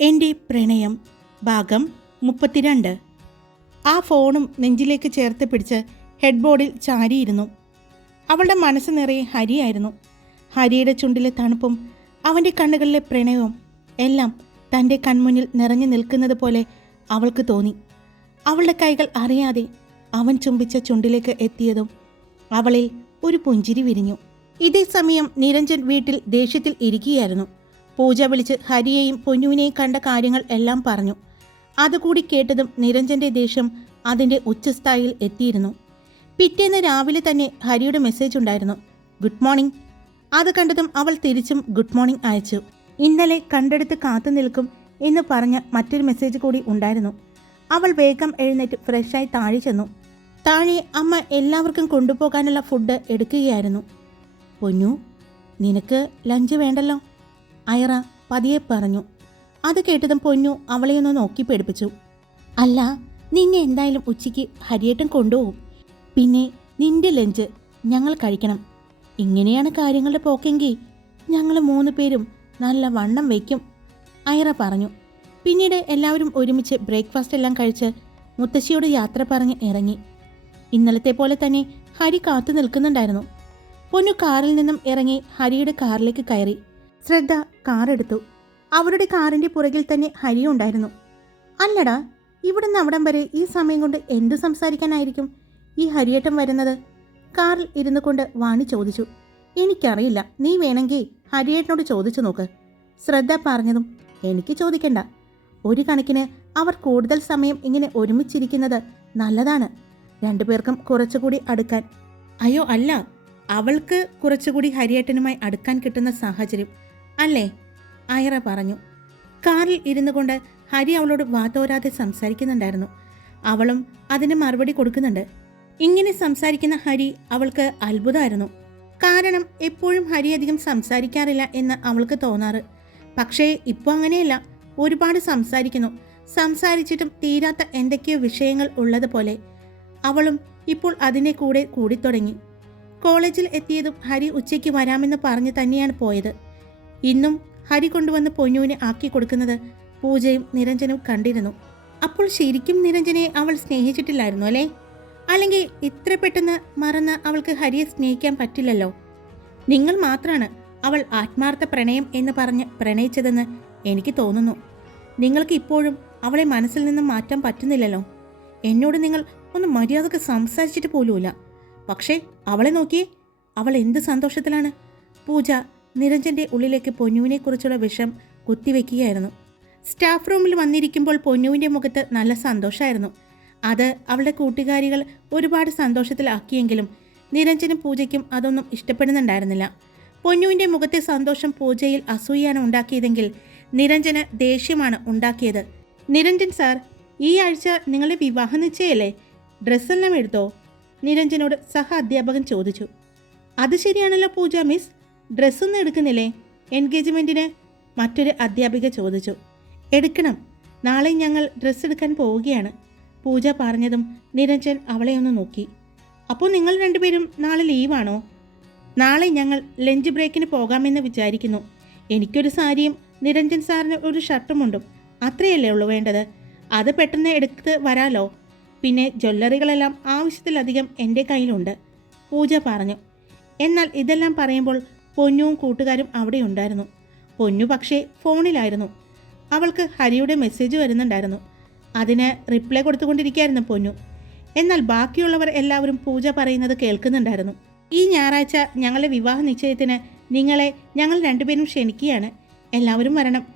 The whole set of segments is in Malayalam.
എന്റെ പ്രണയം ഭാഗം മുപ്പത്തിരണ്ട്. ആ ഫോണും നെഞ്ചിലേക്ക് ചേർത്ത് പിടിച്ച് ഹെഡ്ബോർഡിൽ ചാരിയിരുന്നു. അവളുടെ മനസ്സ് നിറയെ ഹരിയായിരുന്നു. ഹരിയുടെ ചുണ്ടിലെ തണുപ്പും അവന്റെ കണ്ണുകളിലെ പ്രണയവും എല്ലാം തന്റെ കൺമുന്നിൽ നിറഞ്ഞു നിൽക്കുന്നത് പോലെ അവൾക്ക് തോന്നി. അവളുടെ കൈകൾ അറിയാതെ അവൻ ചുംബിച്ച ചുണ്ടിലേക്ക് എത്തിയതും അവളിൽ ഒരു പുഞ്ചിരി വിരിഞ്ഞു. ഇതേ സമയം നിരഞ്ജൻ വീട്ടിൽ ദേഷ്യത്തിൽ ഇരിക്കുകയായിരുന്നു. പൂജ വിളിച്ച് ഹരിയെയും പൊന്നുവിനെയും കണ്ട കാര്യങ്ങൾ എല്ലാം പറഞ്ഞു. അതുകൂടി കേട്ടതും നിരഞ്ജന്റെ ദേഷ്യം അതിന്റെ ഉച്ചസ്ഥായിയിൽ എത്തിയിരുന്നു. പിറ്റേന്ന് രാവിലെ തന്നെ ഹരിയുടെ മെസ്സേജ് ഉണ്ടായിരുന്നു. ഗുഡ് മോർണിംഗ് അത് കണ്ടതും അവൾ തിരിച്ചും ഗുഡ് മോർണിംഗ് അയച്ചു. ഇന്നലെ കണ്ടെടുത്ത് കാത്തു നിൽക്കും എന്ന് പറഞ്ഞ മറ്റൊരു മെസ്സേജ് കൂടി ഉണ്ടായിരുന്നു. അവൾ വേഗം എഴുന്നേറ്റ് ഫ്രഷായി താഴെ ചെന്നു. താഴെ അമ്മ എല്ലാവർക്കും കൊണ്ടുപോകാനുള്ള ഫുഡ് എടുക്കുകയായിരുന്നു. പൊന്നു നിനക്ക് ലഞ്ച് വേണ്ടല്ലോ? അയറ പതിയെ പറഞ്ഞു അത് കേട്ടതും പൊന്നു അവളെയൊന്ന് നോക്കി പേടിപ്പിച്ചു. അല്ല നിന്നെ എന്തായാലും ഉച്ചയ്ക്ക് ഹരിയേട്ടൻ കൊണ്ടുപോകും. പിന്നെ നിന്റെ ലഞ്ച് ഞങ്ങൾ കഴിക്കണം. ഇങ്ങനെയാണ് കാര്യങ്ങളുടെ പോക്കെങ്കിൽ ഞങ്ങൾ മൂന്ന് പേരും നല്ല വണ്ണം വയ്ക്കും അയറ പറഞ്ഞു. പിന്നീട് എല്ലാവരും ഒരുമിച്ച് ബ്രേക്ക്ഫാസ്റ്റ് എല്ലാം കഴിച്ച് മുത്തശ്ശിയോട് യാത്ര പറഞ്ഞ് ഇറങ്ങി. ഇന്നലത്തെ പോലെ തന്നെ ഹരി കാത്തു നിൽക്കുന്നുണ്ടായിരുന്നു. പൊന്നു കാറിൽ നിന്നും ഇറങ്ങി ഹരിയുടെ കാറിലേക്ക് കയറി. ശ്രദ്ധ കാർ എടുത്തു അവരുടെ കാറിന്റെ പുറകിൽ തന്നെ ഹരി ഉണ്ടായിരുന്നു. അല്ലടാ ഇവിടുന്ന് അവിടം വരെ ഈ സമയം കൊണ്ട് എന്തു സംസാരിക്കാനായിരിക്കും? ഈ ഹരിയേട്ടം വരുന്നത്? കാറിൽ ഇരുന്നു കൊണ്ട് വാണി ചോദിച്ചു. എനിക്കറിയില്ല. നീ വേണമെങ്കിൽ ഹരിയേട്ടനോട് ചോദിച്ചു നോക്ക്. ശ്രദ്ധ പറഞ്ഞതും എനിക്ക് ചോദിക്കണ്ട. ഒരു കണക്കിന് അവർ കൂടുതൽ സമയം ഇങ്ങനെ ഒരുമിച്ചിരിക്കുന്നത് നല്ലതാണ്. രണ്ടുപേർക്കും കുറച്ചുകൂടി അടുക്കാൻ. അയ്യോ അല്ല. അവൾക്ക് കുറച്ചുകൂടി ഹരിയേട്ടനുമായി അടുക്കാൻ കിട്ടുന്ന സാഹചര്യം. അല്ലേ? അയറ പറഞ്ഞു. കാറിൽ ഇരുന്നു കൊണ്ട് ഹരി അവളോട് വാതോരാതെ സംസാരിക്കുന്നുണ്ടായിരുന്നു. അവളും അതിന് മറുപടി കൊടുക്കുന്നുണ്ട്. ഇങ്ങനെ സംസാരിക്കുന്ന ഹരി അവൾക്ക് അത്ഭുതമായിരുന്നു. കാരണം എപ്പോഴും ഹരി അധികം സംസാരിക്കാറില്ല എന്ന് അവൾക്ക് തോന്നാറ്. പക്ഷേ ഇപ്പോൾ അങ്ങനെയല്ല. ഒരുപാട് സംസാരിക്കുന്നു. സംസാരിച്ചിട്ടും തീരാത്ത എന്തൊക്കെയോ വിഷയങ്ങൾ ഉള്ളതുപോലെ അവളും ഇപ്പോൾ അതിനെ കൂടെ കൂടിത്തുടങ്ങി. കോളേജിൽ എത്തിയതും ഹരി ഉച്ചയ്ക്ക് വരാമെന്ന് പറഞ്ഞ് തന്നെയാണ് പോയത്. ഇന്നും ഹരി കൊണ്ടുവന്ന് പൊന്നുവിനെ ആക്കി കൊടുക്കുന്നത് പൂജയും നിരഞ്ജനും കണ്ടിരുന്നു. അപ്പോൾ ശരിക്കും നിരഞ്ജനെ അവൾ സ്നേഹിച്ചിട്ടില്ലായിരുന്നു അല്ലേ? അല്ലെങ്കിൽ ഇത്ര പെട്ടെന്ന് മറന്ന് അവൾക്ക് ഹരിയെ സ്നേഹിക്കാൻ പറ്റില്ലല്ലോ? നിങ്ങൾ മാത്രമാണ് അവൾ ആത്മാർത്ഥ പ്രണയം എന്ന് പറഞ്ഞ് പ്രണയിച്ചതെന്ന് എനിക്ക് തോന്നുന്നു. നിങ്ങൾക്ക് ഇപ്പോഴും അവളെ മനസ്സിൽ നിന്നും മാറ്റാൻ പറ്റുന്നില്ലല്ലോ? എന്നോട് നിങ്ങൾ ഒന്ന് മര്യാദയ്ക്ക് സംസാരിച്ചിട്ട് പോലുമില്ല. പക്ഷേ അവളെ നോക്കിയേ അവൾ എന്ത് സന്തോഷത്തിലാണ്? പൂജ നിരഞ്ജന്റെ ഉള്ളിലേക്ക് പൊന്നുവിനെക്കുറിച്ചുള്ള വിഷം കുത്തിവെക്കുകയായിരുന്നു. സ്റ്റാഫ് റൂമിൽ വന്നിരിക്കുമ്പോൾ പൊന്നുവിന്റെ മുഖത്ത് നല്ല സന്തോഷമായിരുന്നു അത് അവളുടെ കൂട്ടുകാരികൾ ഒരുപാട് സന്തോഷത്തിലാക്കിയെങ്കിലും നിരഞ്ജനും പൂജയ്ക്കും അതൊന്നും ഇഷ്ടപ്പെടുന്നുണ്ടായിരുന്നില്ല. പൊന്നുവിന്റെ മുഖത്തെ സന്തോഷം പൂജയിൽ അസൂയാണ് ഉണ്ടാക്കിയതെങ്കിൽ നിരഞ്ജന് ദേഷ്യമാണ് ഉണ്ടാക്കിയത്. നിരഞ്ജൻ സാർ ഈ ആഴ്ച നിങ്ങളുടെ വിവാഹ നിശ്ചയല്ലേ? ഡ്രസ്സെല്ലാം എടുത്തോ? നിരഞ്ജനോട് സഹ അധ്യാപകൻ ചോദിച്ചു. അത് ശരിയാണല്ലോ പൂജ മിസ്. ഡ്രസ്സൊന്നും എടുക്കുന്നില്ലേ? എൻഗേജ്മെന്റിന് മറ്റൊരു അധ്യാപിക ചോദിച്ചു. എടുക്കണം. നാളെ ഞങ്ങൾ ഡ്രസ്സ് എടുക്കാൻ പോവുകയാണ്. പൂജ പറഞ്ഞതും നിരഞ്ജൻ അവളെ ഒന്ന് നോക്കി. അപ്പോൾ നിങ്ങൾ രണ്ടുപേരും നാളെ ലീവാണോ? നാളെ ഞങ്ങൾ ലഞ്ച് ബ്രേക്കിന് പോകാമെന്ന് വിചാരിക്കുന്നു. എനിക്കൊരു സാരിയും നിരഞ്ജൻ സാറിന് ഒരു ഷർട്ടുമുണ്ടും അത്രയല്ലേ ഉള്ളൂ വേണ്ടത്. അത് പെട്ടെന്ന് എടുത്ത് വരാലോ. പിന്നെ ജ്വല്ലറികളെല്ലാം ആവശ്യത്തിലധികം എന്റെ കയ്യിലുണ്ട്. പൂജ പറഞ്ഞു. എന്നാൽ ഇതെല്ലാം പറയുമ്പോൾ പൊന്നുവും കൂട്ടുകാരും അവിടെ ഉണ്ടായിരുന്നു. പൊന്നു പക്ഷേ ഫോണിലായിരുന്നു. അവൾക്ക് ഹരിയുടെ മെസ്സേജ് വരുന്നുണ്ടായിരുന്നു. അതിന് റിപ്ലൈ കൊടുത്തുകൊണ്ടിരിക്കുകയായിരുന്നു പൊന്നു. എന്നാൽ ബാക്കിയുള്ളവർ എല്ലാവരും പൂജ പറയുന്നത് കേൾക്കുന്നുണ്ടായിരുന്നു. ഈ ഞായറാഴ്ച ഞങ്ങളുടെ വിവാഹ നിശ്ചയത്തിന് നിങ്ങളെ ഞങ്ങൾ രണ്ടുപേരും ക്ഷണിക്കുകയാണ്. എല്ലാവരും വരണം.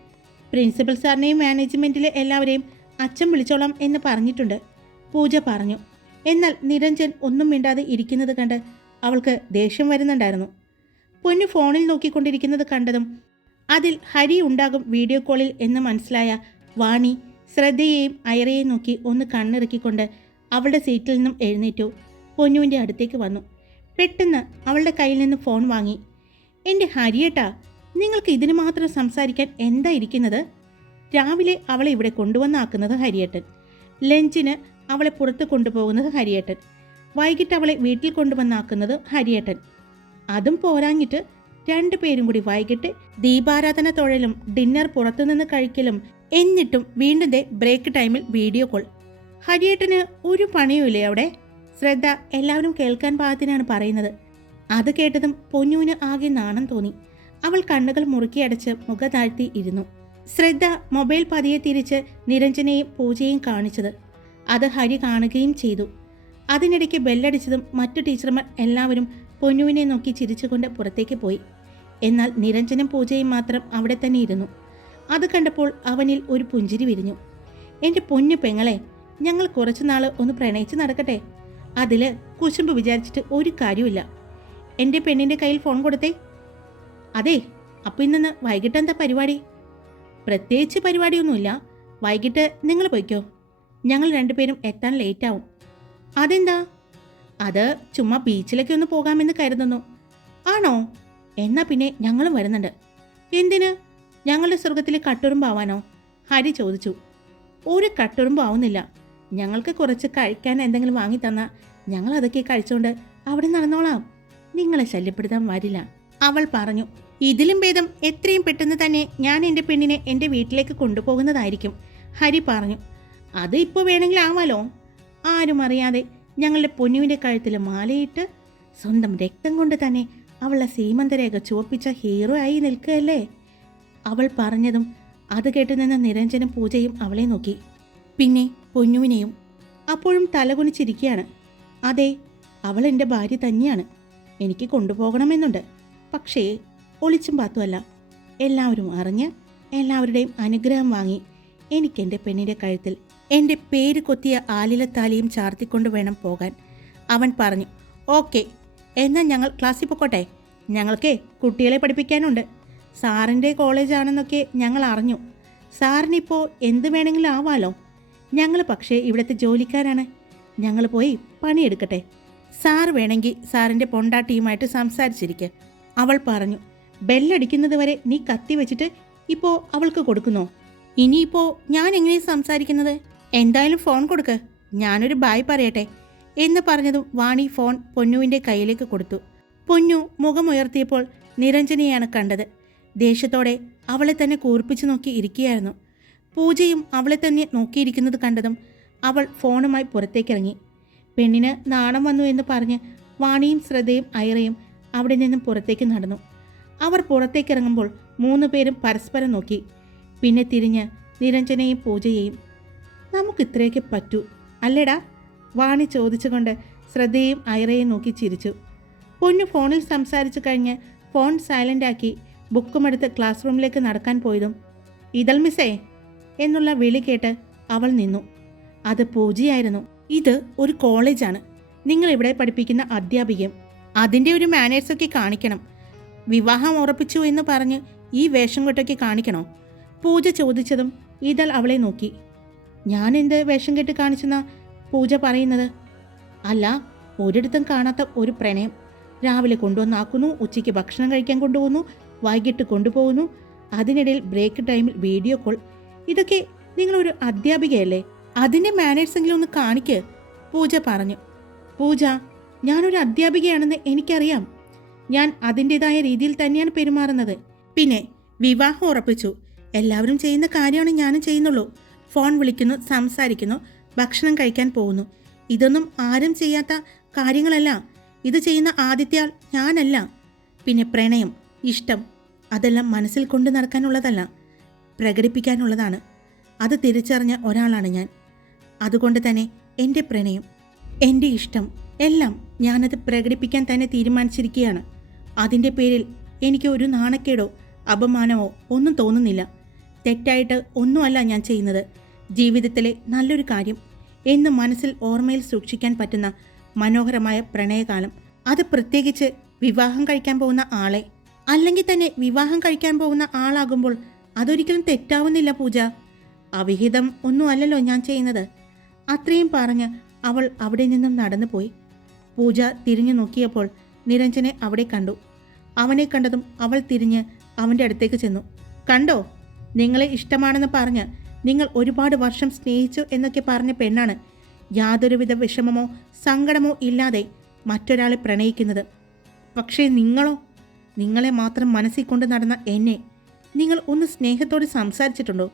പ്രിൻസിപ്പൽ സാറിനെയും മാനേജ്മെന്റിലെ എല്ലാവരെയും അച്ഛൻ വിളിച്ചോളാം എന്ന് പറഞ്ഞിട്ടുണ്ട്. പൂജ പറഞ്ഞു. എന്നാൽ നിരഞ്ജൻ ഒന്നും മിണ്ടാതെ ഇരിക്കുന്നത് കണ്ട് അവൾക്ക് ദേഷ്യം വരുന്നുണ്ടായിരുന്നു. പൊന്നു ഫോണിൽ നോക്കിക്കൊണ്ടിരിക്കുന്നത് കണ്ടതും അതിൽ ഹരി ഉണ്ടാകും വീഡിയോ കോളിൽ എന്ന് മനസ്സിലായ വാണി ശ്രദ്ധയെയും അയറയെയും നോക്കി ഒന്ന് കണ്ണിറുക്കിക്കൊണ്ട് അവളുടെ സീറ്റിൽ നിന്നും എഴുന്നേറ്റു. പൊന്നുവിന്റെ അടുത്തേക്ക് വന്നു. പെട്ടെന്ന് അവളുടെ കയ്യിൽ നിന്ന് ഫോൺ വാങ്ങി. എന്റെ ഹരിയേട്ടാ നിങ്ങൾക്ക് ഇതിന് മാത്രം സംസാരിക്കാൻ എന്താ ഇരിക്കുന്നത്? രാവിലെ അവളെ ഇവിടെ കൊണ്ടുവന്നാക്കുന്നത് ഹരിയേട്ടൻ. ലഞ്ചിന് അവളെ പുറത്ത് കൊണ്ടുപോകുന്നത് ഹരിയേട്ടൻ. വൈകിട്ട് അവളെ വീട്ടിൽ കൊണ്ടുവന്നാക്കുന്നത് ഹരിയേട്ടൻ. അതും പോരാഞ്ഞിട്ട് രണ്ടു പേരും കൂടി വൈകിട്ട് ദീപാരാധന തൊഴലും ഡിന്നർ പുറത്തുനിന്ന് കഴിക്കലും എന്നിട്ടും വീണ്ടും ബ്രേക്ക് ടൈമിൽ വീഡിയോ കോൾ ഹരിയേട്ടന് ഒരു പണിയുമില്ലേ അവിടെ? ശ്രദ്ധ എല്ലാവരും കേൾക്കാൻ പാകത്തിനാണ് പറയുന്നത്. അത് കേട്ടതും പൊന്നുവിന് ആകെ നാണം തോന്നി. അവൾ കണ്ണുകൾ മുറുക്കിയടച്ച് മുഖ താഴ്ത്തി ഇരുന്നു. ശ്രദ്ധ മൊബൈൽ പതിയെ തിരിച്ച് നിരഞ്ജനയും പൂജയും കാണിച്ചത്. അത് ഹരി കാണുകയും ചെയ്തു. അതിനിടയ്ക്ക് ബെല്ലടിച്ചതും മറ്റു ടീച്ചർമാർ എല്ലാവരും പൊന്നുവിനെ നോക്കി ചിരിച്ചുകൊണ്ട് പുറത്തേക്ക് പോയി. എന്നാൽ നിരഞ്ജനം പൂജയും മാത്രം അവിടെ തന്നെ ഇരുന്നു. അത് കണ്ടപ്പോൾ അവനിൽ ഒരു പുഞ്ചിരി വിരിഞ്ഞു. എന്റെ പൊന്നു പെങ്ങളെ ഞങ്ങൾ കുറച്ചുനാൾ ഒന്ന് പ്രണയിച്ച് നടക്കട്ടെ? അതിൽ കുശുമ്പ് വിചാരിച്ചിട്ട് ഒരു കാര്യമില്ല എന്റെ പെണ്ണിന്റെ കയ്യിൽ ഫോൺ കൊടുത്തേ? അതെ അപ്പോൾ ഇന്ന് വൈകിട്ട് എന്താ പരിപാടി? പ്രത്യേകിച്ച് പരിപാടിയൊന്നുമില്ല. വൈകിട്ട് നിങ്ങൾ പോയിക്കോ. ഞങ്ങൾ രണ്ടുപേരും എത്താൻ ലേറ്റ് ആവും അതെന്താ? അത് ചുമ്മാ ബീച്ചിലൊക്കെ ഒന്ന് പോകാമെന്ന് കരുതുന്നു. ആണോ? എന്നാ പിന്നെ ഞങ്ങളും വരുന്നുണ്ട്. എന്തിന്? ഞങ്ങളുടെ സ്വർഗത്തിലെ കട്ടുറുമ്പാവാനോ ഹരി ചോദിച്ചു. ഒരു കട്ടുറുമ്പാവുന്നില്ല ഞങ്ങൾക്ക് കുറച്ച് കഴിക്കാൻ എന്തെങ്കിലും വാങ്ങി തന്നാൽ ഞങ്ങൾ അതൊക്കെ കഴിച്ചുകൊണ്ട് അവിടെ നടന്നോളാം. നിങ്ങളെ ശല്യപ്പെടുത്താൻ വരില്ല. അവൾ പറഞ്ഞു ഇതിലും ഭേദം എത്രയും പെട്ടെന്ന് തന്നെ ഞാൻ എന്റെ പെണ്ണിനെ എന്റെ വീട്ടിലേക്ക് കൊണ്ടുപോകുന്നതായിരിക്കും. ഹരി പറഞ്ഞു അത് ഇപ്പോൾ വേണമെങ്കിൽ ആവാലോ? ആരും അറിയാതെ ഞങ്ങളുടെ പൊന്നുവിന്റെ കഴുത്തിൽ മാലയിട്ട് സ്വന്തം രക്തം കൊണ്ട് തന്നെ അവളെ സീമന്തരേഖ ചുവപ്പിച്ച ഹീറോ ആയി നിൽക്കുകയല്ലേ? അവൾ പറഞ്ഞതും അത് കേട്ട് നിന്ന നിരഞ്ജനും പൂജയും അവളെ നോക്കി. പിന്നെ പൊന്നുവിനെയും അപ്പോഴും തലകുനിച്ചിരിക്കുകയാണ്. അതെ അവൾ എന്റെ ഭാര്യ തന്നെയാണ്. എനിക്ക് കൊണ്ടുപോകണമെന്നുണ്ട്. പക്ഷേ ഒളിച്ചും പാത്തുമല്ല. എല്ലാവരും അറിഞ്ഞ് എല്ലാവരുടെയും അനുഗ്രഹം വാങ്ങി എനിക്കെന്റെ പെണ്ണിന്റെ കഴുത്തിൽ എന്റെ പേര് കൊത്തിയ ആലിലത്താലിയും ചാർത്തിക്കൊണ്ട് വേണം പോകാൻ. അവൻ പറഞ്ഞു ഓക്കെ എന്നാൽ ഞങ്ങൾ ക്ലാസ്സിൽ പൊക്കോട്ടെ. ഞങ്ങൾക്ക് കുട്ടികളെ പഠിപ്പിക്കാനുണ്ട്. സാറിന്റെ കോളേജാണെന്നൊക്കെ ഞങ്ങൾ അറിഞ്ഞു. സാറിനിപ്പോൾ എന്ത് വേണമെങ്കിലും ആവാലോ. ഞങ്ങൾ പക്ഷേ ഇവിടുത്തെ ജോലിക്കാരാണ്. ഞങ്ങൾ പോയി പണിയെടുക്കട്ടെ. സാർ വേണമെങ്കിൽ സാറിന്റെ പൊണ്ടാട്ടിയുമായിട്ട് സംസാരിച്ചിരിക്കുക അവൾ പറഞ്ഞു ബെല്ലടിക്കുന്നത് വരെ നീ കത്തി വെച്ചിട്ട് ഇപ്പോൾ അവൾക്ക് കൊടുക്കുന്നോ? ഇനിയിപ്പോൾ ഞാൻ എങ്ങനെയാണ് സംസാരിക്കുന്നത്? എന്തായാലും ഫോൺ കൊടുക്ക്. ഞാനൊരു ബായ് പറയട്ടെ. എന്ന് പറഞ്ഞതും വാണി ഫോൺ പൊന്നുവിന്റെ കയ്യിലേക്ക് കൊടുത്തു. പൊന്നു മുഖമുയർത്തിയപ്പോൾ നിരഞ്ജനെയാണ് കണ്ടത്. ദേഷ്യത്തോടെ അവളെ തന്നെ കൂർപ്പിച്ചു നോക്കി ഇരിക്കുകയായിരുന്നു. പൂജയും അവളെ തന്നെ നോക്കിയിരിക്കുന്നത് കണ്ടതും അവൾ ഫോണുമായി പുറത്തേക്കിറങ്ങി. പെണ്ണിന് നാണം വന്നു എന്ന് പറഞ്ഞ് വാണിയും ശ്രദ്ധയും ഐറയും അവിടെ നിന്നും പുറത്തേക്ക് നടന്നു. അവർ പുറത്തേക്കിറങ്ങുമ്പോൾ മൂന്ന് പേരും പരസ്പരം നോക്കി. പിന്നെ തിരിഞ്ഞ് നിരഞ്ജനയും പൂജയെയും നമുക്ക് ഇത്രയൊക്കെ പറ്റൂ. അല്ലേടാ വാണി ചോദിച്ചുകൊണ്ട് ശ്രദ്ധയും ഐറയും നോക്കി ചിരിച്ചു. പൊന്നു ഫോണിൽ സംസാരിച്ചു കഴിഞ്ഞ് ഫോൺ സൈലന്റാക്കി ബുക്കുമെടുത്ത് ക്ലാസ് റൂമിലേക്ക് നടക്കാൻ പോയതും ഇതൽ മിസ്സേ എന്നുള്ള വിളി കേട്ട് അവൾ നിന്നു. അത് പൂജയായിരുന്നു. ഇത് ഒരു കോളേജാണ്. നിങ്ങൾ ഇവിടെ പഠിപ്പിക്കുന്ന അധ്യാപികയും അതിന്റെ ഒരു മാനേഴ്സൊക്കെ കാണിക്കണം. വിവാഹം ഉറപ്പിച്ചു എന്ന് പറഞ്ഞ് ഈ വേഷം കൊട്ടൊക്കെ കാണിക്കണോ? പൂജ ചോദിച്ചതും ഇതൾ അവളെ നോക്കി. ഞാൻ എന്ത് വേഷം കെട്ട് കാണിച്ചെന്ന പൂജ പറയുന്നത്? അല്ല ഒരിടത്തും കാണാത്ത ഒരു പ്രണയം. രാവിലെ കൊണ്ടുവന്നാക്കുന്നു ഉച്ചയ്ക്ക് ഭക്ഷണം കഴിക്കാൻ കൊണ്ടുപോകുന്നു വൈകിട്ട് കൊണ്ടുപോകുന്നു. അതിനിടയിൽ ബ്രേക്ക് ടൈമിൽ വീഡിയോ കോൾ ഇതൊക്കെ നിങ്ങളൊരു അധ്യാപികയല്ലേ? അതിന്റെ മാനേഴ്സ് എങ്കിലും ഒന്ന് കാണിക്ക് പൂജ പറഞ്ഞു. പൂജ ഞാനൊരു അധ്യാപികയാണെന്ന് എനിക്കറിയാം. ഞാൻ അതിന്റെതായ രീതിയിൽ തന്നെയാണ് പെരുമാറുന്നത്. പിന്നെ വിവാഹം ഉറപ്പിച്ചു. എല്ലാവരും ചെയ്യുന്ന കാര്യമാണ് ഞാനും ചെയ്യുന്നുള്ളൂ. ഫോൺ വിളിക്കുന്നു സംസാരിക്കുന്നു ഭക്ഷണം കഴിക്കാൻ പോകുന്നു. ഇതൊന്നും ആരും ചെയ്യാത്ത കാര്യങ്ങളല്ല. ഇത് ചെയ്യുന്ന ആദിത്യാൾ ഞാനല്ല. പിന്നെ പ്രണയം ഇഷ്ടം അതെല്ലാം മനസ്സിൽ കൊണ്ടു നടക്കാനുള്ളതല്ല. പ്രകടിപ്പിക്കാനുള്ളതാണ്. അത് തിരിച്ചറിഞ്ഞ ഒരാളാണ് ഞാൻ. അതുകൊണ്ട് തന്നെ എന്റെ പ്രണയം എന്റെ ഇഷ്ടം എല്ലാം ഞാനത് പ്രകടിപ്പിക്കാൻ തന്നെ തീരുമാനിച്ചിരിക്കുകയാണ്. അതിന്റെ പേരിൽ എനിക്ക് ഒരു നാണക്കേടോ അപമാനമോ ഒന്നും തോന്നുന്നില്ല. തെറ്റായിട്ട് ഒന്നുമല്ല ഞാൻ ചെയ്യുന്നത്. ജീവിതത്തിലെ നല്ലൊരു കാര്യം എന്ന് മനസ്സിൽ ഓർമ്മയിൽ സൂക്ഷിക്കാൻ പറ്റുന്ന മനോഹരമായ പ്രണയകാലം. അത് പ്രത്യേകിച്ച് വിവാഹം കഴിക്കാൻ പോകുന്ന ആളെ അല്ലെങ്കിൽ തന്നെ വിവാഹം കഴിക്കാൻ പോകുന്ന ആളാകുമ്പോൾ അതൊരിക്കലും തെറ്റാവുന്നില്ല പൂജ. അവിഹിതം ഒന്നുമല്ലല്ലോ ഞാൻ ചെയ്യുന്നത്. അത്രയും പറഞ്ഞ് അവൾ അവിടെ നിന്നും നടന്നുപോയി. പൂജ തിരിഞ്ഞു നോക്കിയപ്പോൾ നിരഞ്ജനെ അവിടെ കണ്ടു. അവനെ കണ്ടതും അവൾ തിരിഞ്ഞ് അവന്റെ അടുത്തേക്ക് ചെന്നു. കണ്ടോ? നിങ്ങളെ ഇഷ്ടമാണെന്ന് പറഞ്ഞ് നിങ്ങൾ ഒരുപാട് വർഷം സ്നേഹിച്ചു എന്നൊക്കെ പറഞ്ഞ പെണ്ണാണ്. യാതൊരുവിധ വിഷമമോ സങ്കടമോ ഇല്ലാതെ മറ്റൊരാളെ പ്രണയിക്കുന്നത്. പക്ഷേ നിങ്ങളോ? നിങ്ങളെ മാത്രം മനസ്സിൽ കൊണ്ട് നടന്ന എന്നെ നിങ്ങൾ ഒന്ന് സ്നേഹത്തോട് സംസാരിച്ചിട്ടുണ്ടോ?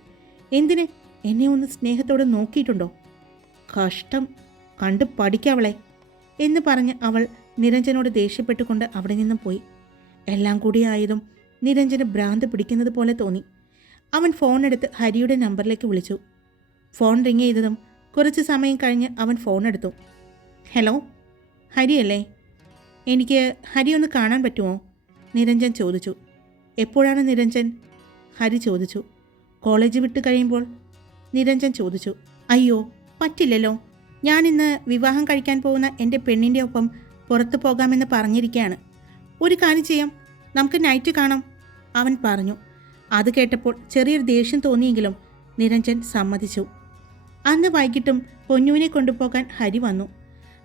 എന്തിന് എന്നെ ഒന്ന് സ്നേഹത്തോട് നോക്കിയിട്ടുണ്ടോ? കഷ്ടം കണ്ട് പഠിക്കാവളെ എന്ന് പറഞ്ഞ് അവൾ നിരഞ്ജനോട് ദേഷ്യപ്പെട്ടുകൊണ്ട് അവിടെ നിന്നും പോയി. എല്ലാം കൂടി ആയതും നിരഞ്ജന് ഭ്രാന്ത് പിടിക്കുന്നത് പോലെ തോന്നി. അവൻ ഫോൺ എടുത്ത് ഹരിയുടെ നമ്പറിലേക്ക് വിളിച്ചു. ഫോൺ റിങ് ചെയ്തതും കുറച്ച് സമയം കഴിഞ്ഞ് അവൻ ഫോൺ എടുത്തു. ഹലോ ഹരിയല്ലേ? എനിക്ക് ഹരി ഒന്ന് കാണാൻ പറ്റുമോ? നിരഞ്ജൻ ചോദിച്ചു. എപ്പോഴാണ് നിരഞ്ജൻ? ഹരി ചോദിച്ചു. കോളേജ് വിട്ട് കഴിയുമ്പോൾ? നിരഞ്ജൻ ചോദിച്ചു. അയ്യോ പറ്റില്ലല്ലോ. ഞാൻ ഇന്ന് വിവാഹം കഴിക്കാൻ പോകുന്ന എന്റെ പെണ്ണിന്റെ ഒപ്പം പുറത്തു പോകാമെന്ന് പറഞ്ഞിരിക്കുകയാണ് ഒരു കാര്യം ചെയ്യാം. നമുക്ക് നൈറ്റ് കാണാം അവൻ പറഞ്ഞു. അത് കേട്ടപ്പോൾ ചെറിയൊരു ദേഷ്യം തോന്നിയെങ്കിലും നിരഞ്ജൻ സമ്മതിച്ചു. അന്ന് വൈകിട്ടും പൊന്നുവിനെ കൊണ്ടുപോകാൻ ഹരി വന്നു.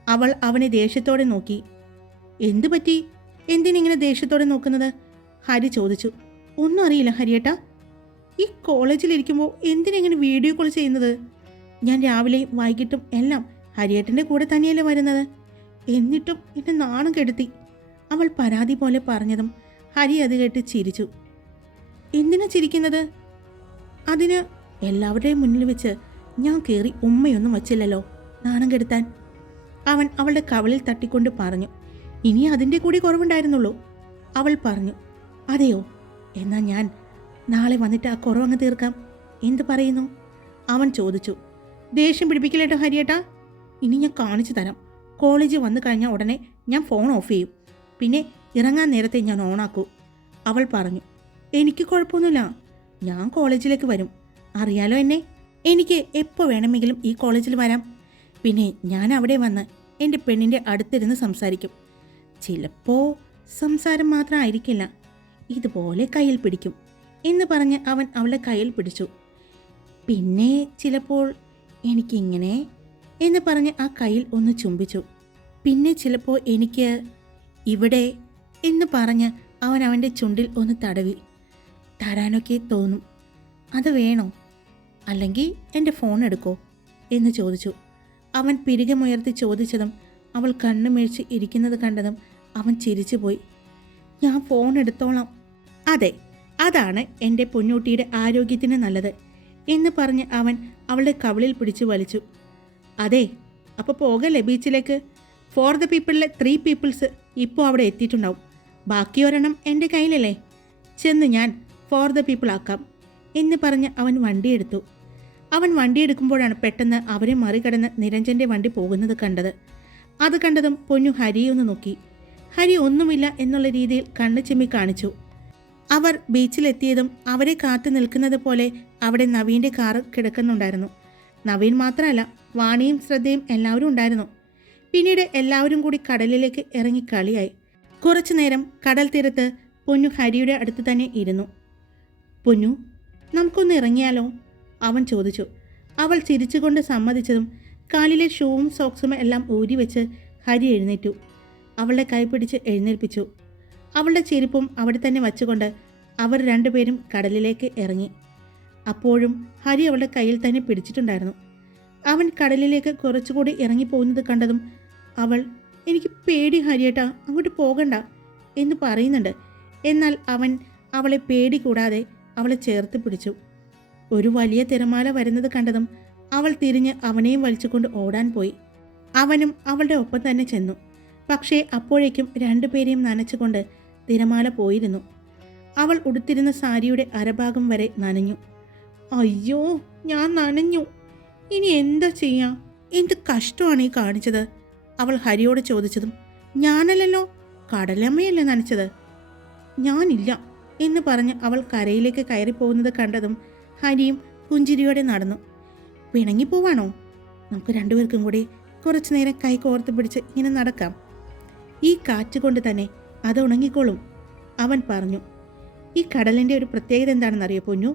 അവൾ അവനെ ദേഷ്യത്തോടെ നോക്കി. എന്തു പറ്റി? എന്തിനിങ്ങനെ ദേഷ്യത്തോടെ നോക്കുന്നത്? ഹരി ചോദിച്ചു. ഒന്നും അറിയില്ല ഹരിയേട്ടാ. ഈ കോളേജിലിരിക്കുമ്പോൾ എന്തിനെങ്ങനെ വീഡിയോ കോൾ ചെയ്യുന്നത്? ഞാൻ രാവിലെയും വൈകിട്ടും എല്ലാം ഹരിയേട്ടന്റെ കൂടെ തന്നെയല്ലേ വരുന്നത്? എന്നിട്ടും എന്നെ നാണം കെടുത്തി. അവൾ പരാതി പോലെ പറഞ്ഞതും ഹരി അത് കേട്ട് ചിരിച്ചു. എന്തിനാ ചിരിക്കുന്നത്? അതിന് എല്ലാവരുടെയും മുന്നിൽ വെച്ച് ഞാൻ കയറി ഉമ്മയൊന്നും വച്ചില്ലല്ലോ നാണം കെടുത്താൻ. അവൻ അവളുടെ കവളിൽ തട്ടിക്കൊണ്ട് പറഞ്ഞു ഇനി അതിന്റെ കൂടി കുറവുണ്ടായിരുന്നുള്ളൂ. അവൾ പറഞ്ഞു അതെയോ? എന്നാൽ ഞാൻ നാളെ വന്നിട്ട് ആ കുറവങ്ങ് തീർക്കാം. എന്ത് പറയുന്നു? അവൻ ചോദിച്ചു ദേഷ്യം പിടിപ്പിക്കില്ലേട്ടോ ഹരിയേട്ടാ? ഇനി ഞാൻ കാണിച്ചു തരാം. കോളേജ് വന്നു കഴിഞ്ഞാൽ ഉടനെ ഞാൻ ഫോൺ ഓഫ് ചെയ്യും. പിന്നെ ഇറങ്ങാൻ നേരത്തെ ഞാൻ ഓണാക്കൂ. അവൾ പറഞ്ഞു എനിക്ക് കുഴപ്പമൊന്നുമില്ല. ഞാൻ കോളേജിലേക്ക് വരും. അറിയാലോ എന്നെ? എനിക്ക് എപ്പോൾ വേണമെങ്കിലും ഈ കോളേജിൽ വരാം. പിന്നെ ഞാൻ അവിടെ വന്ന് എന്റെ പെണ്ണിന്റെ അടുത്തിരുന്ന് സംസാരിക്കും. ചിലപ്പോൾ സംസാരം മാത്രം ആയിരിക്കില്ല. ഇതുപോലെ കയ്യിൽ പിടിക്കും എന്ന് പറഞ്ഞ് അവൻ അവളെ കയ്യിൽ പിടിച്ചു. പിന്നെ ചിലപ്പോൾ എനിക്കിങ്ങനെ എന്ന് പറഞ്ഞ് ആ കയ്യിൽ ഒന്ന് ചുംബിച്ചു. പിന്നെ ചിലപ്പോൾ എനിക്ക് ഇവിടെ എന്ന് പറഞ്ഞ് അവൻ അവന്റെ ചുണ്ടിൽ ഒന്ന് തടവി. തരാനൊക്കെ തോന്നും. അത് വേണോ? അല്ലെങ്കിൽ എന്റെ ഫോൺ എടുക്കോ? എന്ന് ചോദിച്ചു. അവൻ പിരികമുയർത്തി ചോദിച്ചതും അവൾ കണ്ണുമേഴ്ച്ച് ഇരിക്കുന്നത് കണ്ടതും അവൻ ചിരിച്ചുപോയി. ഞാൻ ഫോൺ എടുത്തോളാം. അതെ അതാണ് എന്റെ പൊന്നൂട്ടിയുടെ ആരോഗ്യത്തിന് നല്ലത് എന്ന് പറഞ്ഞ് അവൻ അവളുടെ കവിളിൽ പിടിച്ചു വലിച്ചു. അതെ അപ്പോൾ പോകല്ലേ ബീച്ചിലേക്ക്? ഫോർ ദ പീപ്പിളിലെ ത്രീ പീപ്പിൾസ് ഇപ്പോൾ അവിടെ എത്തിയിട്ടുണ്ടാവും. ബാക്കി ഒരെണ്ണം എന്റെ കയ്യിലല്ലേ? ചെന്ന് ഞാൻ ഫോർ ദ പീപ്പിൾ ആക്കാം എന്ന് പറഞ്ഞ് അവൻ വണ്ടിയെടുത്തു അവൻ വണ്ടിയെടുക്കുമ്പോഴാണ് പെട്ടെന്ന് അവരെ മറികടന്ന് നിരഞ്ജന്റെ വണ്ടി പോകുന്നത് കണ്ടത്. അത് കണ്ടതും പൊന്നു ഹരിയൊന്ന് നോക്കി. ഹരി ഒന്നുമില്ല എന്നുള്ള രീതിയിൽ കണ്ണു ചെമ്മി കാണിച്ചു. അവർ ബീച്ചിലെത്തിയതും അവരെ കാത്തു നിൽക്കുന്നത് പോലെ അവിടെ നവീന്റെ കാറ് കിടക്കുന്നുണ്ടായിരുന്നു. നവീൻ മാത്രമല്ല വാണിയും ശ്രദ്ധയും എല്ലാവരും ഉണ്ടായിരുന്നു. പിന്നീട് എല്ലാവരും കൂടി കടലിലേക്ക് ഇറങ്ങി കളിയായി. കുറച്ചു നേരം കടൽ തീരത്ത് പൊന്നു ഹരിയുടെ അടുത്ത് തന്നെ ഇരുന്നു. പൊന്നു നമുക്കൊന്ന് ഇറങ്ങിയാലോ? അവൻ ചോദിച്ചു. അവൾ ചിരിച്ചുകൊണ്ട് സമ്മതിച്ചതും കാലിലെ ഷൂവും സോക്സും എല്ലാം ഊരി വെച്ച് ഹരി എഴുന്നേറ്റു. അവളുടെ കൈ പിടിച്ച് എഴുന്നേൽപ്പിച്ചു. അവളുടെ ചെരുപ്പും അവിടെ തന്നെ വച്ചുകൊണ്ട് അവർ രണ്ടുപേരും കടലിലേക്ക് ഇറങ്ങി. അപ്പോഴും ഹരി അവളുടെ കയ്യിൽ തന്നെ പിടിച്ചിട്ടുണ്ടായിരുന്നു. അവൻ കടലിലേക്ക് കുറച്ചുകൂടി ഇറങ്ങിപ്പോകുന്നത് കണ്ടതും അവൾ എനിക്ക് പേടി ഹരിയേട്ടാ അങ്ങോട്ട് പോകണ്ട എന്ന് പറയുന്നുണ്ട്. എന്നാൽ അവൻ അവളെ പേടി കൂടാതെ അവളെ ചേർത്ത് പിടിച്ചു. ഒരു വലിയ തിരമാല വരുന്നത് കണ്ടതും അവൾ തിരിഞ്ഞ് അവനെയും വലിച്ചുകൊണ്ട് ഓടാൻ പോയി. അവനും അവളുടെ ഒപ്പം തന്നെ ചെന്നു. പക്ഷേ അപ്പോഴേക്കും രണ്ടുപേരെയും നനച്ചുകൊണ്ട് തിരമാല പോയിരുന്നു. അവൾ ഉടുത്തിരുന്ന സാരിയുടെ അരഭാഗം വരെ നനഞ്ഞു. അയ്യോ ഞാൻ നനഞ്ഞു. ഇനി എന്താ ചെയ്യാം? എന്ത് കഷ്ടമാണ് ഈ കാണിച്ചത്? അവൾ ഹരിയോട് ചോദിച്ചതും ഞാനല്ലല്ലോ കടലമ്മയല്ലേ നനച്ചത്? ഞാനില്ല. എന്ന് പറഞ്ഞ് അവൾ കരയിലേക്ക് കയറിപ്പോകുന്നത് കണ്ടതും ഹരിയും പുഞ്ചിരിയോടെ നടന്നു. പിണങ്ങിപ്പോവാണോ നമുക്ക് രണ്ടുപേർക്കും കൂടി കുറച്ചു നേരം കൈ കോർത്ത് പിടിച്ച് ഇങ്ങനെ നടക്കാം. ഈ കാറ്റ് കൊണ്ട് തന്നെ അത് ഉണങ്ങിക്കോളും അവൻ പറഞ്ഞു. ഈ കടലിന്റെ ഒരു പ്രത്യേകത എന്താണെന്നറിയോ പൊന്നു?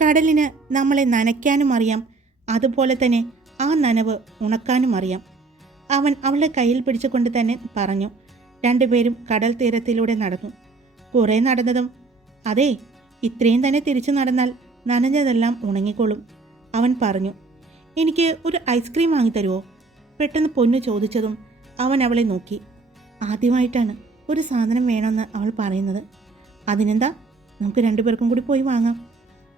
കടലിന് നമ്മളെ നനയ്ക്കാനും അറിയാം അതുപോലെ തന്നെ ആ നനവ് ഉണക്കാനും അറിയാം അവൻ അവളുടെ കയ്യിൽ പിടിച്ചുകൊണ്ട് തന്നെ പറഞ്ഞു. രണ്ടുപേരും കടൽ തീരത്തിലൂടെ നടന്നു. കുറേ നടന്നതും അതെ ഇത്രയും തന്നെ തിരിച്ചു നടന്നാൽ നനഞ്ഞതെല്ലാം ഉണങ്ങിക്കോളും അവൻ പറഞ്ഞു. എനിക്ക് ഒരു ഐസ്ക്രീം വാങ്ങിത്തരുമോ പെട്ടെന്ന് പൊന്നു ചോദിച്ചതും അവൻ അവളെ നോക്കി. ആദ്യമായിട്ടാണ് ഒരു സാധനം വേണമെന്ന് അവൾ പറയുന്നത്. അതിനെന്താ? നമുക്ക് രണ്ടുപേർക്കും കൂടി പോയി വാങ്ങാം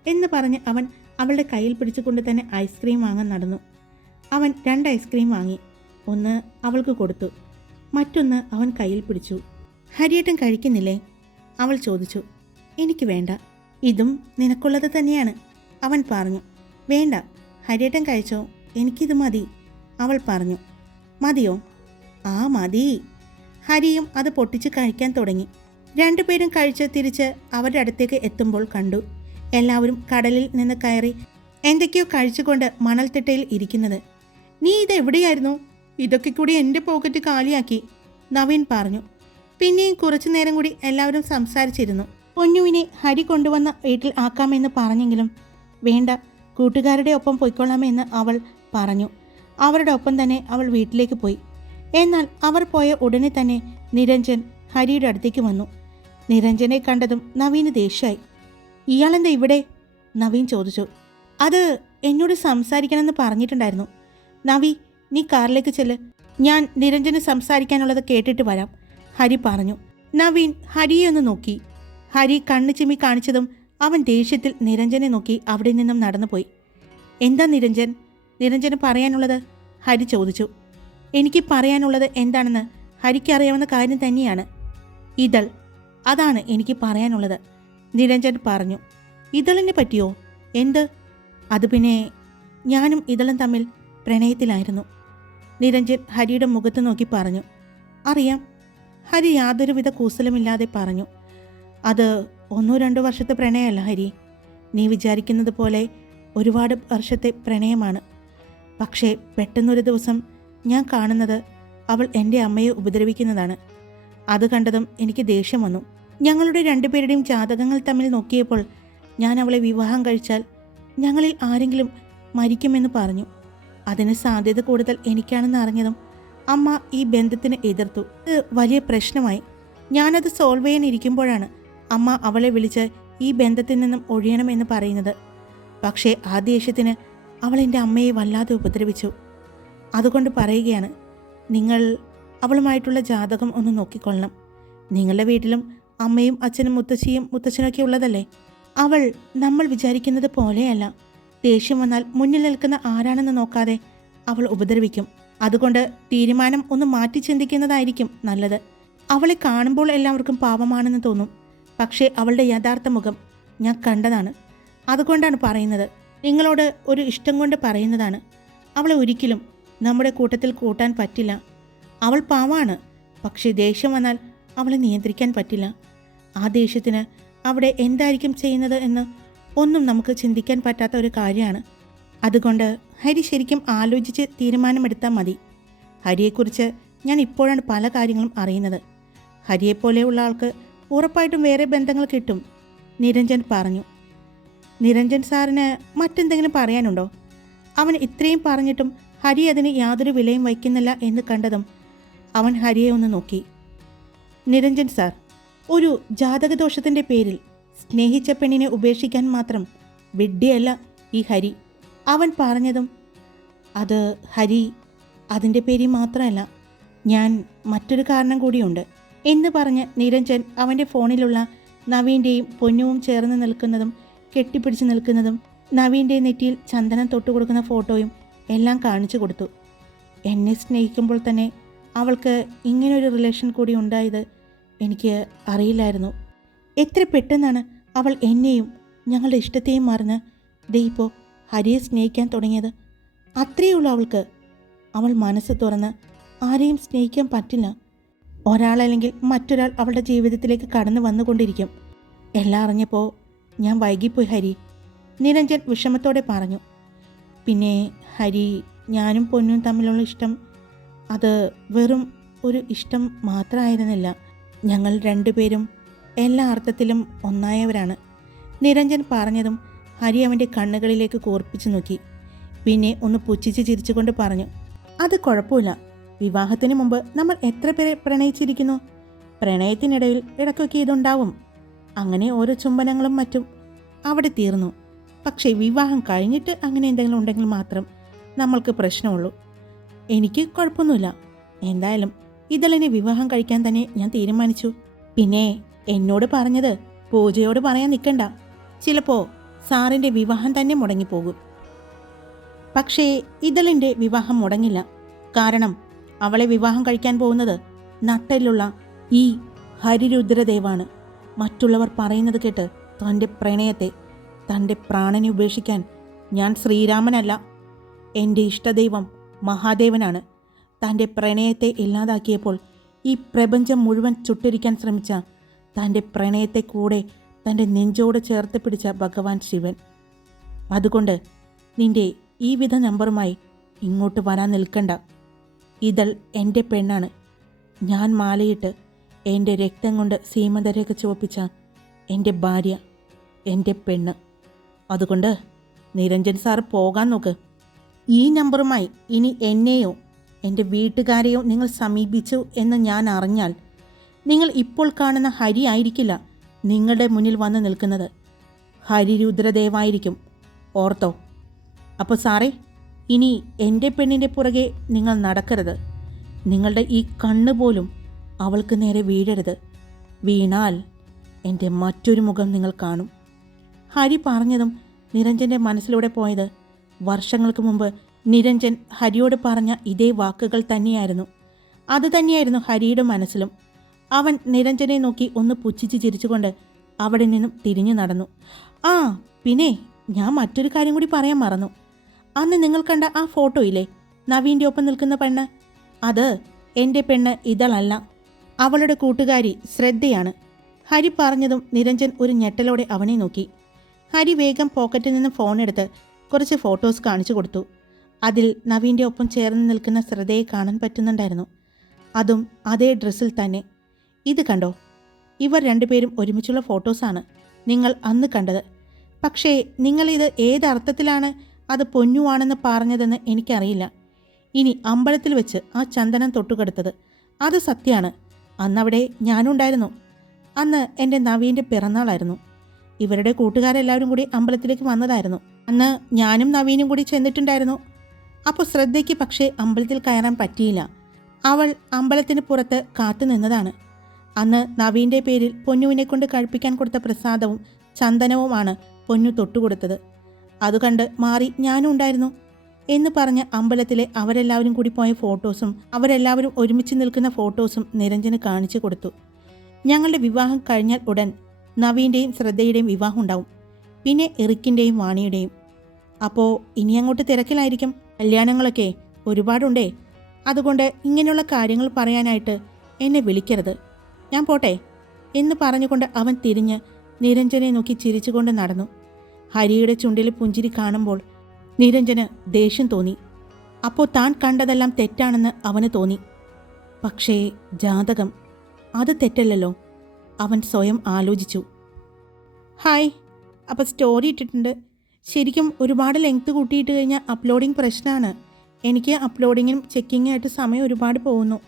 എന്ന് പറഞ്ഞ് അവൻ അവളുടെ കയ്യിൽ പിടിച്ചുകൊണ്ട് തന്നെ ഐസ്ക്രീം വാങ്ങാൻ നടന്നു. അവൻ രണ്ട് ഐസ്ക്രീം വാങ്ങി. ഒന്ന് അവൾക്ക് കൊടുത്തു. മറ്റൊന്ന് അവൻ കയ്യിൽ പിടിച്ചു. ഹരിയേട്ടൻ കഴിക്കുന്നില്ലേ? അവൾ ചോദിച്ചു. എനിക്ക് വേണ്ട. ഇതും നിനക്കുള്ളത് തന്നെയാണ്. അവൻ പറഞ്ഞു. വേണ്ട. ഹരിയേട്ടൻ കഴിച്ചോ? എനിക്കിത് മതി. അവൾ പറഞ്ഞു. മതിയോ? ആ മതി. ഹരിയും അത് പൊട്ടിച്ച് കഴിക്കാൻ തുടങ്ങി. രണ്ടുപേരും കഴിച്ച് തിരിച്ച് അവരുടെ അടുത്തേക്ക് എത്തുമ്പോൾ കണ്ടു. എല്ലാവരും കടലിൽ നിന്ന് കയറി എന്തൊക്കെയോ കഴിച്ചുകൊണ്ട് മണൽത്തിട്ടയിൽ ഇരിക്കുന്നത്. നീ ഇതെവിടെയായിരുന്നു ഇതൊക്കെ കൂടി എന്റെ പോക്കറ്റ് കാലിയാക്കി നവീൻ പറഞ്ഞു. പിന്നെയും കുറച്ചു നേരം കൂടി എല്ലാവരും സംസാരിച്ചിരുന്നു. പൊന്നുവിനെ ഹരി കൊണ്ടുവന്ന വീട്ടിൽ ആക്കാമെന്ന് പറഞ്ഞെങ്കിലും വേണ്ട കൂട്ടുകാരുടെ ഒപ്പം പൊയ്ക്കൊള്ളാമെന്ന് അവൾ പറഞ്ഞു. അവരുടെ ഒപ്പം തന്നെ അവൾ വീട്ടിലേക്ക് പോയി. എന്നാൽ അവർ പോയ ഉടനെ തന്നെ നിരഞ്ജൻ ഹരിയുടെ അടുത്തേക്ക് വന്നു. നിരഞ്ജനെ കണ്ടതും നവീന് ദേഷ്യമായി. ഇയാളെന്താ ഇവിടെ? നവീൻ ചോദിച്ചു. അത് എന്നോട് സംസാരിക്കണമെന്ന് പറഞ്ഞിട്ടുണ്ടായിരുന്നു. നവി നീ കാറിലേക്ക് ചെല്ല്. ഞാൻ നിരഞ്ജന് സംസാരിക്കാനുള്ളത് കേട്ടിട്ട് വരാം ഹരി പറഞ്ഞു. നവീൻ ഹരിയെ ഒന്ന് നോക്കി. ഹരി കണ്ണു ചിമ്മി കാണിച്ചതും അവൻ ദേഷ്യത്തിൽ നിരഞ്ജനെ നോക്കി അവിടെ നിന്നും നടന്നുപോയി. എന്താ നിരഞ്ജൻ? നിരഞ്ജന് പറയാനുള്ളത്? ഹരി ചോദിച്ചു. എനിക്ക് പറയാനുള്ളത് എന്താണെന്ന് ഹരിക്ക് അറിയാവുന്ന കാര്യം തന്നെയാണ്. ഇതൾ അതാണ് എനിക്ക് പറയാനുള്ളത് നിരഞ്ജൻ പറഞ്ഞു. ഇതളിനെ പറ്റിയോ? എന്ത്? അത് പിന്നെ ഞാനും ഇതളും തമ്മിൽ പ്രണയത്തിലായിരുന്നു നിരഞ്ജൻ ഹരിയുടെ മുഖത്ത് നോക്കി പറഞ്ഞു. അറിയാം ഹരി യാതൊരുവിധ കൂസലുമില്ലാതെ പറഞ്ഞു. അത് ഒന്നോ രണ്ടോ വർഷത്തെ പ്രണയമല്ല ഹരി. നീ വിചാരിക്കുന്നത് പോലെ ഒരുപാട് വർഷത്തെ പ്രണയമാണ്. പക്ഷേ പെട്ടെന്നൊരു ദിവസം ഞാൻ കാണുന്നത് അവൾ എന്റെ അമ്മയെ ഉപദ്രവിക്കുന്നതാണ്. അത് കണ്ടതും എനിക്ക് ദേഷ്യം വന്നു. ഞങ്ങളുടെ രണ്ടുപേരുടെയും ജാതകങ്ങൾ തമ്മിൽ നോക്കിയപ്പോൾ ഞാൻ അവളെ വിവാഹം കഴിച്ചാൽ ഞങ്ങളിൽ ആരെങ്കിലും മരിക്കുമെന്ന് പറഞ്ഞു. അതിന് സാധ്യത കൂടുതൽ എനിക്കാണെന്ന് അറിഞ്ഞതും അമ്മ ഈ ബന്ധത്തിന് എതിർത്തു. ഇത് വലിയ പ്രശ്നമായി. ഞാനത് സോൾവ് ചെയ്യാനിരിക്കുമ്പോഴാണ് അമ്മ അവളെ വിളിച്ച് ഈ ബന്ധത്തിൽ നിന്നും ഒഴിയണമെന്ന് പറയുന്നത്. പക്ഷേ ആ ദേഷ്യത്തിന് അവൾ എന്റെ അമ്മയെ വല്ലാതെ ഉപദ്രവിച്ചു. അതുകൊണ്ട് പറയുകയാണ് നിങ്ങൾ അവളുമായിട്ടുള്ള ജാതകം ഒന്ന് നോക്കിക്കൊള്ളണം. നിങ്ങളുടെ വീട്ടിലും അമ്മയും അച്ഛനും മുത്തശ്ശിയും മുത്തച്ഛനൊക്കെ ഉള്ളതല്ലേ? അവൾ നമ്മൾ വിചാരിക്കുന്നത് പോലെയല്ല. ദേഷ്യം വന്നാൽ മുന്നിൽ നിൽക്കുന്ന ആരാണെന്ന് നോക്കാതെ അവൾ ഉപദ്രവിക്കും. അതുകൊണ്ട് തീരുമാനം ഒന്ന് മാറ്റി ചിന്തിക്കുന്നതായിരിക്കും നല്ലത്. അവളെ കാണുമ്പോൾ എല്ലാവർക്കും പാപമാണെന്ന് തോന്നും. പക്ഷേ അവളുടെ യഥാർത്ഥ മുഖം ഞാൻ കണ്ടതാണ്. അതുകൊണ്ടാണ് പറയുന്നത്. നിങ്ങളോട് ഒരു ഇഷ്ടം കൊണ്ട് പറയുന്നതാണ്. അവളെ ഒരിക്കലും നമ്മുടെ കൂട്ടത്തിൽ കൂട്ടാൻ പറ്റില്ല. അവൾ പാവാണ്. പക്ഷേ ദേഷ്യം വന്നാൽ അവളെ നിയന്ത്രിക്കാൻ പറ്റില്ല. ആ ദേഷ്യത്തിന് അവിടെ എന്തായിരിക്കും ചെയ്യുന്നത് എന്ന് ഒന്നും നമുക്ക് ചിന്തിക്കാൻ പറ്റാത്ത ഒരു കാര്യമാണ്. അതുകൊണ്ട് ഹരി ശരിക്കും ആലോചിച്ച് തീരുമാനമെടുത്താൽ മതി. ഹരിയെക്കുറിച്ച് ഞാൻ ഇപ്പോഴാണ് പല കാര്യങ്ങളും അറിയുന്നത്. ഹരിയെപ്പോലെയുള്ള ആൾക്ക് ഉറപ്പായിട്ടും വേറെ ബന്ധങ്ങൾ കിട്ടും നിരഞ്ജൻ പറഞ്ഞു. നിരഞ്ജൻ സാറിന് മറ്റെന്തെങ്കിലും പറയാനുണ്ടോ? അവൻ ഇത്രയും പറഞ്ഞിട്ടും ഹരി അതിന് യാതൊരു വിലയും വയ്ക്കുന്നില്ല എന്ന് കണ്ടതും അവൻ ഹരിയെ ഒന്ന് നോക്കി. നിരഞ്ജൻ സാർ ഒരു ജാതകദോഷത്തിന്റെ പേരിൽ സ്നേഹിച്ച പെണ്ണിനെ ഉപേക്ഷിക്കാൻ മാത്രം വിഡ്ഢിയല്ല ഈ ഹരി. അവൻ പറഞ്ഞതും അത് ഹരി അതിന്റെ പേരിൽ മാത്രമല്ല ഞാൻ മറ്റൊരു കാരണം കൂടിയുണ്ട്. എന്ന് പറഞ്ഞ് നിരഞ്ജൻ അവന്റെ ഫോണിലുള്ള നവീന്റെയും പൊന്നുവും ചേർന്ന് നിൽക്കുന്നതും കെട്ടിപ്പിടിച്ച് നിൽക്കുന്നതും നവീന്റെ നെറ്റിയിൽ ചന്ദനം തൊട്ടു കൊടുക്കുന്ന ഫോട്ടോയും എല്ലാം കാണിച്ചു കൊടുത്തു. എന്നെ സ്നേഹിക്കുമ്പോൾ തന്നെ അവൾക്ക് ഇങ്ങനൊരു റിലേഷൻ കൂടി ഉണ്ടായത് എനിക്ക് അറിയില്ലായിരുന്നു. എത്ര പെട്ടെന്നാണ് അവൾ എന്നെയും ഞങ്ങളുടെ ഇഷ്ടത്തെയും മറന്ന് ദേ ഇപ്പോൾ ഹരിയെ സ്നേഹിക്കാൻ തുടങ്ങിയത്. അത്രയേ ഉള്ളൂ അവൾക്ക്. അവൾ മനസ്സ് തുറന്ന് ആരെയും സ്നേഹിക്കാൻ പറ്റില്ല. ഒരാളല്ലെങ്കിൽ മറ്റൊരാൾ അവളുടെ ജീവിതത്തിലേക്ക് കടന്നു വന്നുകൊണ്ടിരിക്കും. എല്ലാം അറിഞ്ഞപ്പോൾ ഞാൻ വൈകിപ്പോയി ഹരി. നിരഞ്ജൻ വിഷമത്തോടെ പറഞ്ഞു. പിന്നെ ഹരി ഞാനും പൊന്നും തമ്മിലുള്ള ഇഷ്ടം അത് വെറും ഒരു ഇഷ്ടം മാത്രമായിരുന്നില്ല. ഞങ്ങൾ രണ്ടുപേരും എല്ലാ അർത്ഥത്തിലും ഒന്നായവരാണ്. നിരഞ്ജൻ പറഞ്ഞതും ഹരി അവന്റെ കണ്ണുകളിലേക്ക് കോർപ്പിച്ചു നോക്കി. പിന്നെ ഒന്ന് പുച്ഛിച്ച് ചിരിച്ചുകൊണ്ട് പറഞ്ഞു. അത് കുഴപ്പമില്ല. വിവാഹത്തിന് മുമ്പ് നമ്മൾ എത്ര പേരെ പ്രണയിച്ചിരിക്കുന്നു? പ്രണയത്തിനിടയിൽ ഇടയ്ക്കൊക്കെ ഇതുണ്ടാവും. അങ്ങനെ ഓരോ ചുംബനങ്ങളും മറ്റും അവിടെ തീർന്നു. പക്ഷേ വിവാഹം കഴിഞ്ഞിട്ട് അങ്ങനെ എന്തെങ്കിലും ഉണ്ടെങ്കിൽ മാത്രം നമ്മൾക്ക് പ്രശ്നമുള്ളൂ. എനിക്ക് കുഴപ്പമൊന്നുമില്ല. എന്തായാലും ഇതളിനെ വിവാഹം കഴിക്കാൻ തന്നെ ഞാൻ തീരുമാനിച്ചു. പിന്നെ എന്നോട് പറഞ്ഞത് പൂജയോട് പറയാൻ നിൽക്കണ്ട. ചിലപ്പോൾ സാറിന്റെ വിവാഹം തന്നെ മുടങ്ങിപ്പോകും. പക്ഷേ ഇതളിന്റെ വിവാഹം മുടങ്ങില്ല. കാരണം അവളെ വിവാഹം കഴിക്കാൻ പോകുന്നത് നട്ടലുള്ള ഈ ഹരിരുദ്രദേവാണ്. മറ്റുള്ളവർ പറയുന്നത് കേട്ട് തന്റെ പ്രണയത്തെ തന്റെ പ്രാണനെ ഉപേക്ഷിക്കാൻ ഞാൻ ശ്രീരാമനല്ല എന്റെ ഇഷ്ടദൈവം മഹാദേവനാണ്. തന്റെ പ്രണയത്തെ ഇല്ലാതാക്കിയപ്പോൾ ഈ പ്രപഞ്ചം മുഴുവൻ ചുട്ടിരിക്കാൻ ശ്രമിച്ച തന്റെ പ്രണയത്തെ കൂടെ തന്റെ നെഞ്ചോട് ചേർത്ത് പിടിച്ച ഭഗവാൻ ശിവൻ. അതുകൊണ്ട് നിന്റെ ഈ വിധ നമ്പറുമായി ഇങ്ങോട്ട് വരാൻ നിൽക്കണ്ട. ഇതൾ എന്റെ പെണ്ണാണ്. ഞാൻ മാലയിട്ട് എന്റെ രക്തം കൊണ്ട് സീമന്തരയൊക്കെ ചുവപ്പിച്ച എന്റെ ഭാര്യ എന്റെ പെണ്ണ്. അതുകൊണ്ട് നിരഞ്ജൻ സാർ പോകാൻ നോക്ക്. ഈ നമ്പറുമായി ഇനി എന്നെയോ എന്റെ വീട്ടുകാരെയോ നിങ്ങൾ സമീപിച്ചു എന്ന് ഞാൻ അറിഞ്ഞാൽ നിങ്ങൾ ഇപ്പോൾ കാണുന്ന ഹരി ആയിരിക്കില്ല നിങ്ങളുടെ മുന്നിൽ വന്ന് നിൽക്കുന്നത്. ഹരിരുദ്രദേവായിരിക്കും. ഓർത്തോ. അപ്പോൾ സാറേ ഇനി എന്റെ പെണ്ണിന്റെ പുറകെ നിങ്ങൾ നടക്കരുത്. നിങ്ങളുടെ ഈ കണ്ണ് പോലും അവൾക്ക് നേരെ വീഴരുത്. വീണാൽ എന്റെ മറ്റൊരു മുഖം നിങ്ങൾ കാണും. ഹരി പറഞ്ഞതും നിരഞ്ജന്റെ മനസ്സിലൂടെ പോയത് വർഷങ്ങൾക്ക് മുമ്പ് നിരഞ്ജൻ ഹരിയോട് പറഞ്ഞ ഇതേ വാക്കുകൾ തന്നെയായിരുന്നു. അത് തന്നെയായിരുന്നു ഹരിയുടെ മനസ്സിലും. അവൻ നിരഞ്ജനെ നോക്കി ഒന്ന് പുച്ഛിച്ച് ചിരിച്ചുകൊണ്ട് അവിടെ നിന്നും തിരിഞ്ഞു നടന്നു. ആ പിന്നെ ഞാൻ മറ്റൊരു കാര്യം കൂടി പറയാൻ മറന്നു. അന്ന് നിങ്ങൾ കണ്ട ആ ഫോട്ടോ ഇല്ലേ നവീന്റെ ഒപ്പം നിൽക്കുന്ന പെണ്ണ്? അത് എന്റെ പെണ്ണ് ഇതളല്ല. അവളുടെ കൂട്ടുകാരി ശ്രദ്ധയാണ്. ഹരി പറഞ്ഞതും നിരഞ്ജൻ ഒരു ഞെട്ടലോടെ അവനെ നോക്കി. ഹരി വേഗം പോക്കറ്റിൽ നിന്ന് ഫോൺ എടുത്ത് കുറച്ച് ഫോട്ടോസ് കാണിച്ചു കൊടുത്തു. അതിൽ നവീന്റെ ഒപ്പം ചേർന്ന് നിൽക്കുന്ന ശ്രദ്ധയെ കാണാൻ പറ്റുന്നുണ്ടായിരുന്നു. അതും അതേ ഡ്രസ്സിൽ തന്നെ. ഇത് കണ്ടോ? ഇവർ രണ്ടുപേരും ഒരുമിച്ചുള്ള ഫോട്ടോസാണ് നിങ്ങൾ അന്ന് കണ്ടത്. പക്ഷേ നിങ്ങളിത് ഏതർത്ഥത്തിലാണ് അത് പൊന്നുവാണെന്ന് പറഞ്ഞതെന്ന് എനിക്കറിയില്ല. ഇനി അമ്പലത്തിൽ വെച്ച് ആ ചന്ദനം തൊട്ടുകെടുത്തത്. അത് സത്യമാണ് അന്നവിടെ ഞാനുണ്ടായിരുന്നു. അന്ന് എന്റെ നവീന്റെ പിറന്നാളായിരുന്നു. ഇവരുടെ കൂട്ടുകാരെല്ലാവരും കൂടി അമ്പലത്തിലേക്ക് വന്നതായിരുന്നു. അന്ന് ഞാനും നവീനും കൂടി ചെന്നിട്ടുണ്ടായിരുന്നു. അപ്പോൾ ശ്രദ്ധയ്ക്ക് പക്ഷേ അമ്പലത്തിൽ കയറാൻ പറ്റിയില്ല. അവൾ അമ്പലത്തിന് പുറത്ത് കാത്തു നിന്നതാണ്. അന്ന് നവീന്റെ പേരിൽ പൊന്നുവിനെ കൊണ്ട് കഴിപ്പിക്കാൻ കൊടുത്ത പ്രസാദവും ചന്ദനവുമാണ് പൊന്നു തൊട്ടുകൊടുത്തത്. അത് കണ്ട് മാറി ഞാനും ഉണ്ടായിരുന്നു എന്ന് പറഞ്ഞ് അമ്പലത്തിലെ അവരെല്ലാവരും കൂടി പോയ ഫോട്ടോസും അവരെല്ലാവരും ഒരുമിച്ച് നിൽക്കുന്ന ഫോട്ടോസും നിരഞ്ജന് കാണിച്ചു കൊടുത്തു. ഞങ്ങളുടെ വിവാഹം കഴിഞ്ഞാൽ ഉടൻ നവീന്റെയും ശ്രദ്ധയുടെയും വിവാഹം ഉണ്ടാവും പിന്നെ എറിക്കിന്റെയും വാണിയുടെയും. അപ്പോൾ ഇനി അങ്ങോട്ട് തിരക്കിലായിരിക്കും. കല്യാണങ്ങളൊക്കെ ഒരുപാടുണ്ടേ. അതുകൊണ്ട് ഇങ്ങനെയുള്ള കാര്യങ്ങൾ പറയാനായിട്ട് എന്നെ വിളിക്കരുത്. ഞാൻ പോട്ടെ എന്ന് പറഞ്ഞുകൊണ്ട് അവൻ തിരിഞ്ഞ് നിരഞ്ജനെ നോക്കി ചിരിച്ചുകൊണ്ട് നടന്നു. ഹരിയുടെ ചുണ്ടിലെ പുഞ്ചിരി കാണുമ്പോൾ നിരഞ്ജന് ദേഷ്യം തോന്നി. അപ്പോൾ താൻ കണ്ടതെല്ലാം തെറ്റാണെന്ന് അവന് തോന്നി. പക്ഷേ ജാതകം അത് തെറ്റല്ലല്ലോ. അവൻ സ്വയം ആലോചിച്ചു. ഹായ് അപ്പോൾ സ്റ്റോറി ഇട്ടിട്ടുണ്ട്. ശരിക്കും ഒരുപാട് ലെങ്ത് കൂട്ടിയിട്ട് കഴിഞ്ഞാൽ അപ്ലോഡിങ് പ്രശ്നമാണ് എനിക്ക് അപ്ലോഡിങ്ങിനും ചെക്കിങ്ങും ആയിട്ട് സമയം ഒരുപാട് പോകുന്നു.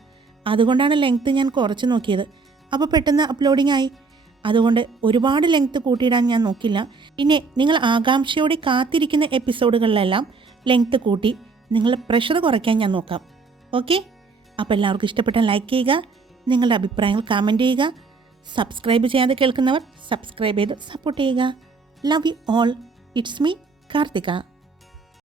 അതുകൊണ്ടാണ് ലെങ്ത് ഞാൻ കുറച്ച് നോക്കിയത്. അപ്പോൾ പെട്ടെന്ന് അപ്ലോഡിംഗ് ആയി. അതുകൊണ്ട് ഒരുപാട് ലെങ്ത് കൂട്ടിയിടാൻ ഞാൻ നോക്കില്ല. പിന്നെ നിങ്ങൾ ആകാംക്ഷയോടെ കാത്തിരിക്കുന്ന എപ്പിസോഡുകളിലെല്ലാം ലെങ്ത് കൂട്ടി നിങ്ങളുടെ പ്രഷർ കുറയ്ക്കാൻ ഞാൻ നോക്കാം. ഓക്കെ അപ്പോൾ എല്ലാവർക്കും ഇഷ്ടപ്പെട്ട ലൈക്ക് ചെയ്യുക നിങ്ങളുടെ അഭിപ്രായങ്ങൾ കമന്റ് ചെയ്യുക സബ്സ്ക്രൈബ് ചെയ്യാതെ കേൾക്കുന്നവർ സബ്സ്ക്രൈബ് ചെയ്ത് സപ്പോർട്ട് ചെയ്യുക. Love you all it's me Karthika